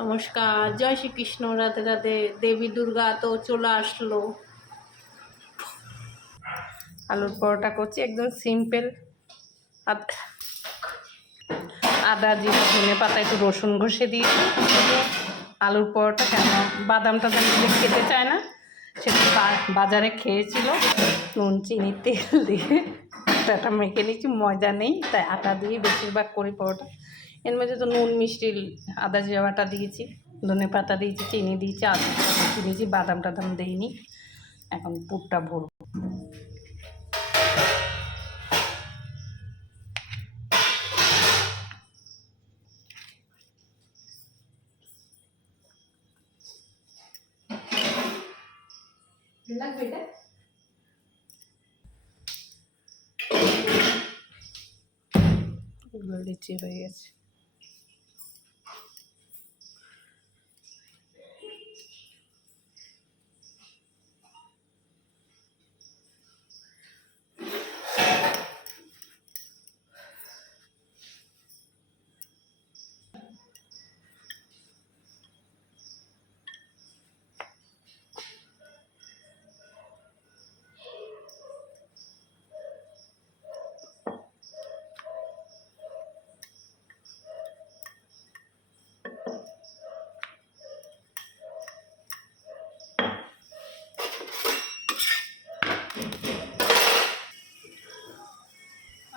নমস্কার, জয় শ্রীকৃষ্ণ, রাধে রাধে। দেবী দুর্গা তো চলে আসলো। আলুর পরোটা করছি, একদম সিম্পল। আদা জিরা ধনে পাতা একটু রসুন ঘষে দিয়ে আলুর পরোটা। কেন বাদাম টাদাম দিলে খেতে চায় না, সেটা বাজারে খেয়েছিল। নুন চিনি তেল দিয়ে আটাটা মেখে নিচ্ছি, ময়দা নেই তাই আটা দিয়ে বেশিরভাগ করি পরোটা। এর মধ্যে তো নুন মিষ্টি আদা জিরা বাটা দিয়েছি, ধনে পাতা দিয়েছি, চিনি দিয়েছি, আদা দিয়েছি, বাদাম টাদাম দিইনি। এখন পুরটা ভরবো। লাগবে এটা লিচি হয়ে গেছে।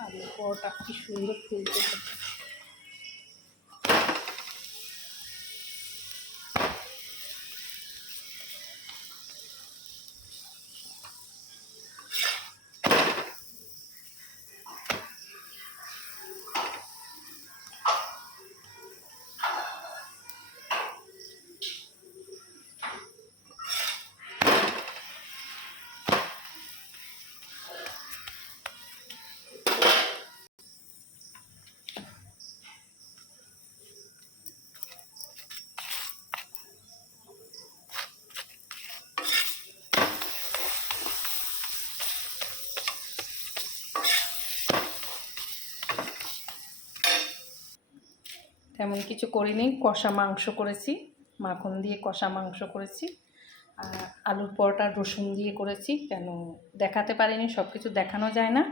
আলুর পরোটা কি সুন্দর ফুলতে। তেমন কিছু করিনি, কষা মাংস করেছি, মাখন দিয়ে কষা মাংস করেছি। আর আলুর পরোটা রসুন দিয়ে করেছি, কেন দেখাতে পারিনি, সব কিছু দেখানো যায় না।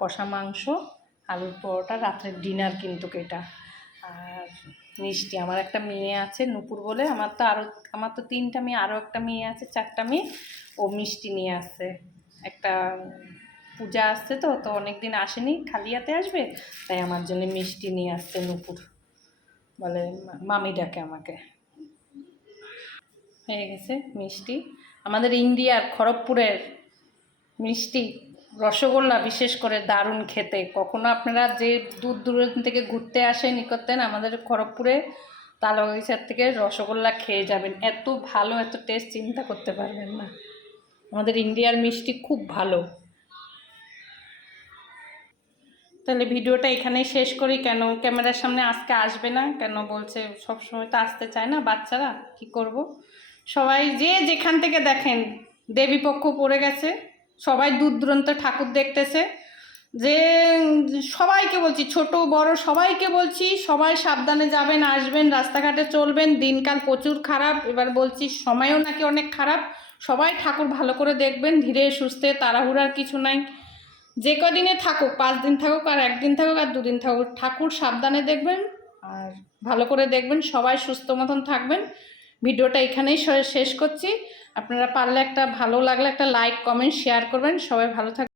কষা মাংস, আলুর পরোটা, রাত্রের ডিনার কিন্তু এটা। আর মিষ্টি, আমার একটা মেয়ে আছে নূপুর বলে, আমার তো 3টা মেয়ে, আরও একটা মেয়ে আছে, 4টা মেয়ে। ও মিষ্টি নিয়ে আসছে। একটা পূজা আসছে, তো অনেক দিন আসেনি, খালি হাতে আসবে, তাই আমার জন্য মিষ্টি নিয়ে আসছে নূপুর বলে, মামি ডাকে আমাকে। হয়ে গেছে মিষ্টি। আমাদের ইন্ডিয়ার খড়গপুরের মিষ্টি রসগোল্লা বিশেষ করে দারুণ খেতে। কখনো আপনারা যে দূর দূরান্ত থেকে ঘুরতে আসেন ই করতেন, আমাদের খড়গপুরে তালবাগিচার থেকে রসগোল্লা খেয়ে যাবেন, এত ভালো, এত টেস্ট চিন্তা করতে পারবেন না। আমাদের ইন্ডিয়ার মিষ্টি খুব ভালো। তাহলে ভিডিওটা এখানেই শেষ করি। কেন ক্যামেরার সামনে আজকে আসবে না, কেন বলছে সবসময় তো আসতে চায় না বাচ্চারা, কি করব। সবাই যে যেখান থেকে দেখেন, দেবী পক্ষ পড়ে গেছে, সবাই দূর দূরান্ত ঠাকুর দেখতেছে। যে সবাইকে বলছি, ছোট বড় সবাইকে বলছি, সবাই সাবধানে যাবেন, আসবেন, রাস্তাঘাটে চলবেন। দিনকাল প্রচুর খারাপ, এবার বলছি সময়ও নাকি অনেক খারাপ। সবাই ঠাকুর ভালো করে দেখবেন, ধীরে সুস্থে, তাড়াহুড়ার কিছু নাই। যে কদিনে থাকুক, 5 দিন থাকুক আর 1 দিন থাকুক আর 2 দিন থাকুক, ঠাকুর সাবধানে দেখবেন আর ভালো করে দেখবেন, সবাই সুস্থ মতন থাকবেন। ভিডিওটা এখানেই শেষ করছি। আপনারা পারলে ভালো লাগলে একটা লাইক কমেন্ট শেয়ার করবেন। সবাই ভালো থাকবেন।